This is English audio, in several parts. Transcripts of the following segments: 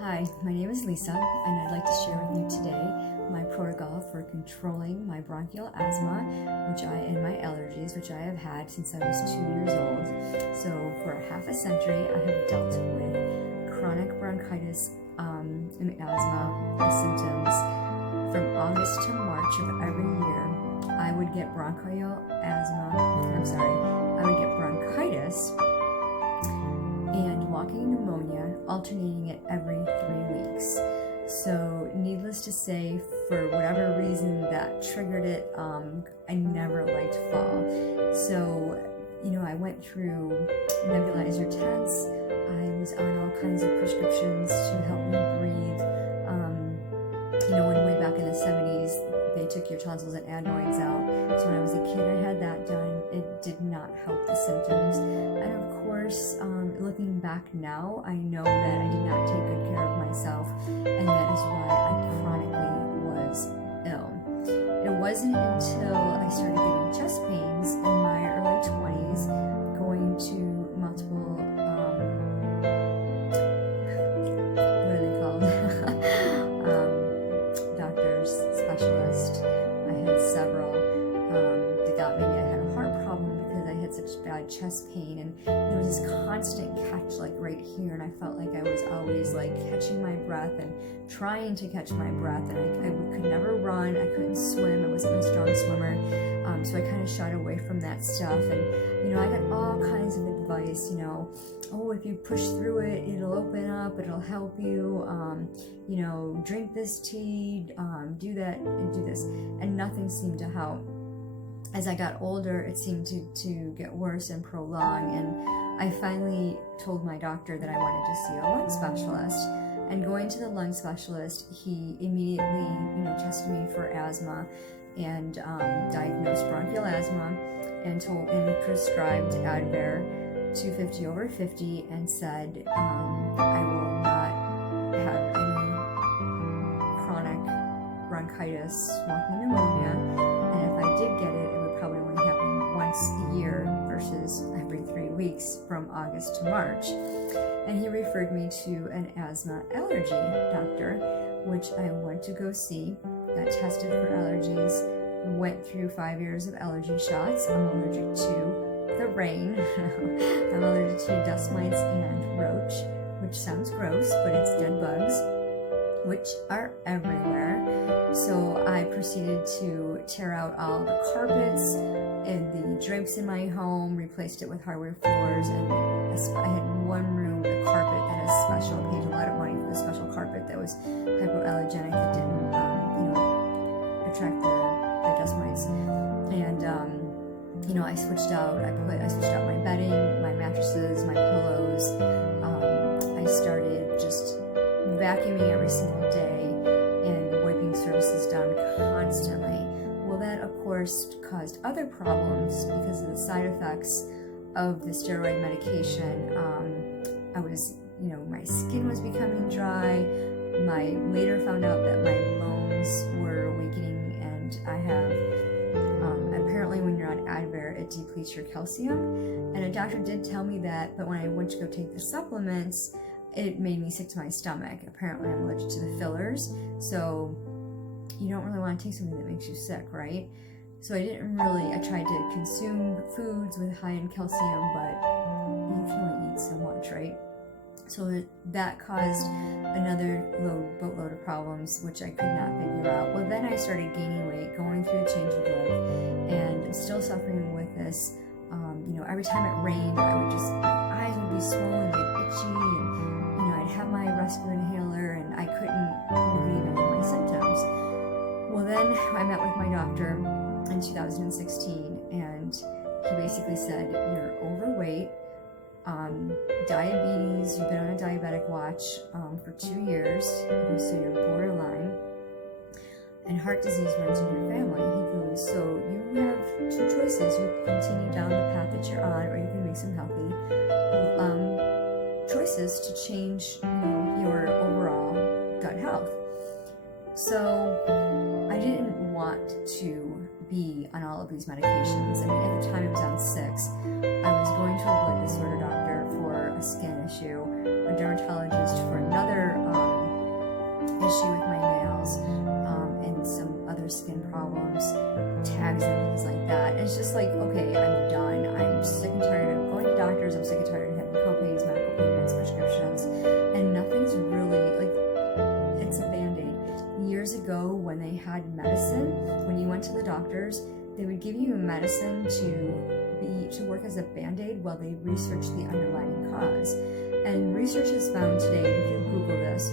Hi, my name is Lisa, and I'd like to share with you today my protocol for controlling my bronchial asthma, and my allergies, which I have had since I was 2 years old. So for half a century, I have dealt with chronic bronchitis and asthma symptoms. From August to March of every year, I would get bronchitis and walking pneumonia, alternating it every 3 weeks. So needless to say, for whatever reason that triggered it, I never liked fall. So, I went through nebulizer tents. I was on all kinds of prescriptions to help me breathe. Way back in the 70s, they took your tonsils and adenoids out. So when I was a kid, I had that done. It did not help the symptoms. And of course, looking back now, I know that I did not take good care of myself, and that is why I chronically was ill. It wasn't until I started getting chest pains in my early 20s, going to multiple, doctors, specialists. I had several. They thought maybe I had a heart problem because I had such bad chest pain, and there was this constant catch right here, and I felt like I was always catching my breath and trying to catch my breath, and I could never run. I couldn't swim. I wasn't a strong swimmer, so I kind of shied away from that stuff. And I got all kinds of advice. If you push through it, it'll open up, it'll help you. Drink this tea, do that, and do this, and nothing seemed to help. As I got older, it seemed to get worse and prolong, and I finally told my doctor that I wanted to see a lung specialist. And going to the lung specialist, he immediately, tested me for asthma and diagnosed bronchial asthma, and prescribed Advair 250 over 50, and said I will not have any chronic bronchitis, walking pneumonia, and if I did get it, it would probably only happen once a year versus every 3 weeks from August to March. And he referred me to an asthma allergy doctor, which I went to go see, got tested for allergies, went through 5 years of allergy shots. I'm allergic to the rain. I'm allergic to dust mites and roach, which sounds gross, but it's dead bugs, which are everywhere. So I proceeded to tear out all the carpets and the drapes in my home, replaced it with hardwood floors, and I had one room, a carpet that has special, I paid a lot of money for the special carpet that was hypoallergenic, that didn't, attract the dust mites. And I switched out my bedding, my mattresses, my pillows. I started just vacuuming every single day and wiping surfaces down constantly. Well, that of course caused other problems because of the side effects of the steroid medication. I was, my skin was becoming dry. Later found out that my bones were weakening, and I have, apparently when you're on Advair, it depletes your calcium. And a doctor did tell me that, but when I went to go take the supplements, it made me sick to my stomach. Apparently I'm allergic to the fillers, so you don't really want to take something that makes you sick, right? So I tried to consume foods with high in calcium, but you can only eat so much, right? So that caused another boatload of problems, which I could not figure out. Well, then I started gaining weight, going through a change of life, and I'm still suffering with this. Every time it rained, my eyes would be swollen, get itchy, and I'd have my rescue inhaler, and I couldn't relieve any of my symptoms. Well, then I met with my doctor in 2016, and he basically said, you're overweight, diabetes, you've been on a diabetic watch for 2 years, so you're borderline, and heart disease runs in your family. He goes, so you have two choices. You can continue down the path that you're on, or you can make some healthy choices to change your overall gut health. So I didn't want to be on all of these medications. At the time I was on 6. I was going to a blood disorder doctor for a skin issue, a dermatologist for another issue with my nails, and some other skin problems, tags and things like that. And it's just like, okay, I'm done. I'm sick and tired of going to doctors. I'm sick and tired of having co-pays, medical payments, prescriptions, and nothing's really, like, it's a Band-Aid. Years ago, when they had medicine, when you went to the doctors, they would give you medicine to work as a Band-Aid while they researched the underlying cause. And research has found today, if you Google this,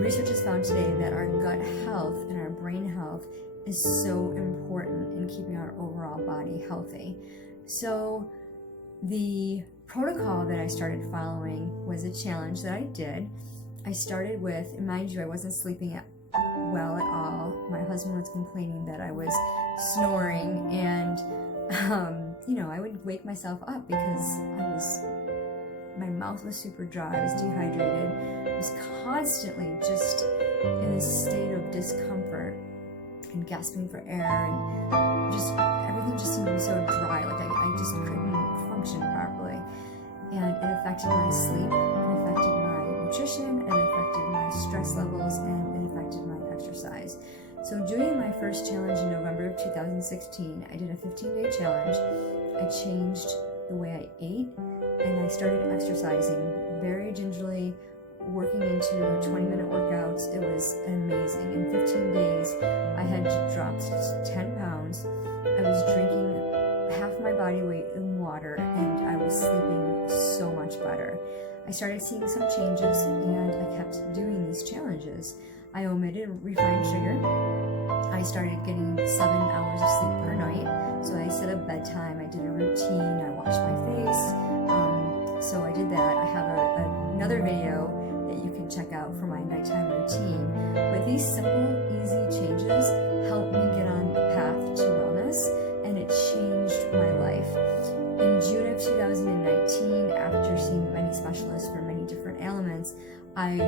research has found today that our gut health and our brain health is so important in keeping our overall body healthy. So the protocol that I started following was a challenge that I did. I started with, and mind you, I wasn't sleeping well at all. My husband was complaining that I was snoring, and I would wake myself up because my mouth was super dry, I was dehydrated, I was constantly just in this state of discomfort and gasping for air, and just everything just seemed to be so dry, like I just couldn't function properly. And it affected my sleep, it affected my nutrition, it affected my stress levels, and it affected my exercise. So doing my first challenge in November of 2016, I did a 15-day challenge. I changed the way I ate, and I started exercising very gingerly, working into 20-minute workouts. It was amazing. In 15 days, I had dropped 10 pounds. I was drinking half my body weight in water, and I was sleeping so much better. I started seeing some changes, and I kept doing these challenges. I omitted refined sugar. I started getting 7 hours of sleep per night. So I set a bedtime, I did a routine, I washed my face. So I did that. I have another video that you can check out for my nighttime routine. But these simple, easy changes helped me get on the path to wellness, and it changed my life. In June of 2019, after seeing many specialists for many different ailments, I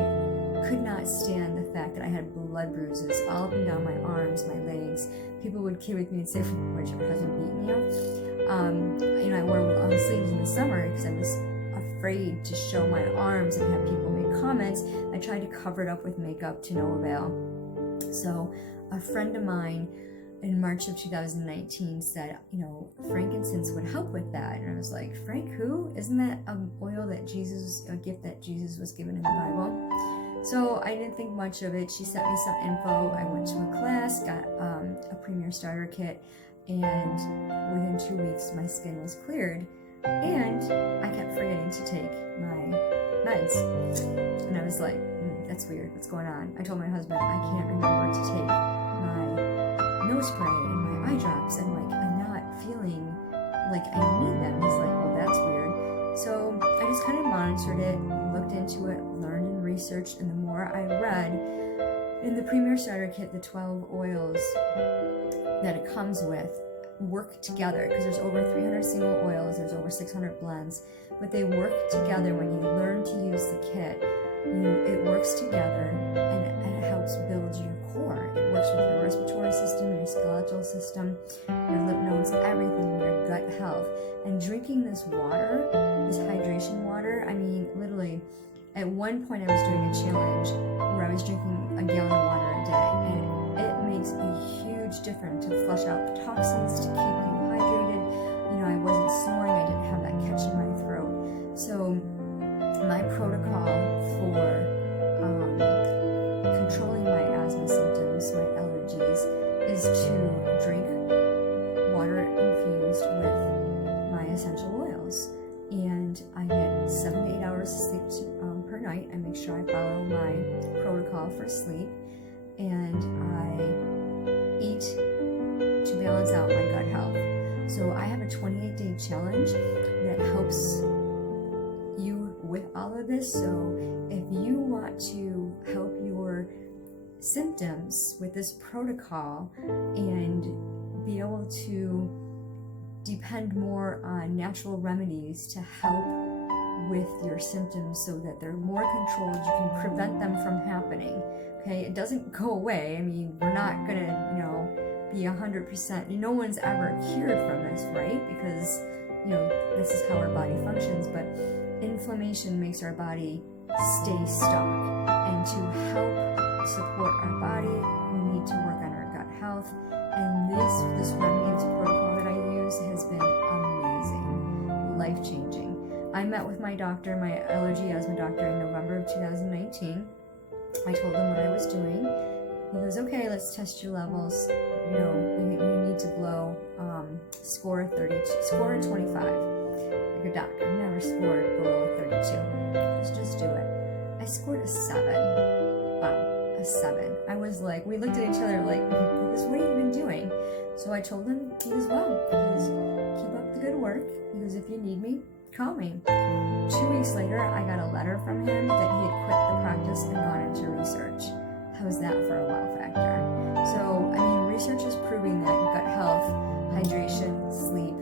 could not stand the fact that I had blood bruises all up and down my arms, my legs. People would kid with me and say, "What, your husband beating you?" I wore long sleeves in the summer because I was afraid to show my arms and have people make comments. I tried to cover it up with makeup to no avail. So a friend of mine in March of 2019 said, frankincense would help with that. And I was like, Frank who? Isn't that an oil that a gift that Jesus was given in the Bible? So I didn't think much of it. She sent me some info. I went to a class, got a Premier Starter Kit, and within 2 weeks my skin was cleared. And I kept forgetting to take my meds. And I was like, that's weird, what's going on? I told my husband, I can't remember to take my nose spray and my eye drops, and I'm not feeling like I need them. He's like, well, that's weird. So I just kind of monitored it, looked into it, learned and researched, and the more I read in the Premier Starter Kit, the 12 oils that it comes with work together, because there's over 300 single oils, there's over 600 blends, but they work together. When you learn to use the kit, it works together, and it helps build your core. It works with your respiratory system, your skeletal system, your lymph nodes, everything, your gut health. And drinking this water, this hydration water, literally, at one point I was doing a challenge where I was drinking a gallon of water a day, and it makes a huge difference to flush out the toxins, to keep you hydrated. I wasn't snoring, I didn't have that catch in my throat. So my protocol for controlling my asthma symptoms, my allergies, is to drink water infused with my essential oils. And I get 7 to 8 hours of sleep per night. I make sure I follow my protocol for sleep, and I eat to balance out my gut health. So I have a 28-day challenge that helps you with all of this. So if you want to help your symptoms with this protocol and be able to depend more on natural remedies to help with your symptoms so that they're more controlled, you can prevent them from happening. Okay, it doesn't go away. We're not gonna, be 100%. No one's ever cured from this, right? Because, this is how our body functions. But inflammation makes our body stay stuck. And to help support our body, we need to work on our gut health. And this remedy, this protocol that I use has been amazing, life-changing. I met with my doctor, my allergy asthma doctor, in November of 2019. I told him what I was doing. He goes, okay, let's test your levels. You know, you need to blow score 32, score 25. Like a doc, I've never scored below 32. Just do it. I scored a 7. Wow, a 7. I was like, we looked at each other like, what have you been doing? So I told him, he goes, well, keep up the good work. He goes, if you need me, call me. 2 weeks later, I got a letter from him that he had quit the practice and gone into research. How's that for a wow factor? So, I mean, research is proving that gut health, hydration, sleep,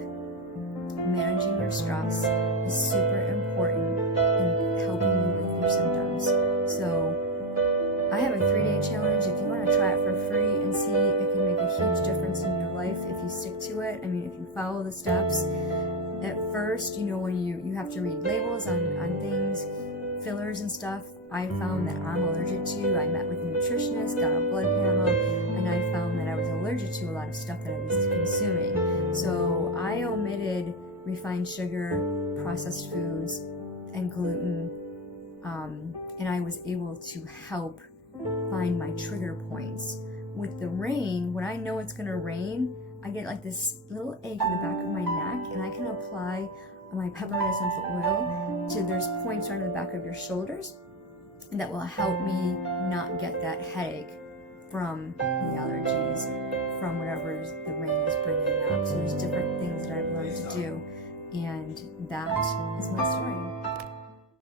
managing your stress is super important in helping you with your symptoms. So, I have a 3-day challenge. If you want to try it for free and see, it can make a huge difference in your life if you stick to it. I mean, if you follow the steps. At first, you know, when you have to read labels on things, fillers and stuff, I found that I'm allergic to. I met with a nutritionist, got a blood panel, and I found that I was allergic to a lot of stuff that I was consuming. So I omitted refined sugar, processed foods, and gluten, and I was able to help find my trigger points. With the rain, when I know it's going to rain, I get like this little ache in the back of my neck, and I can apply my peppermint essential oil to, there's points right in the back of your shoulders that will help me not get that headache from the allergies, from whatever the rain is bringing up. So there's different things that I've learned to do, and that is my story.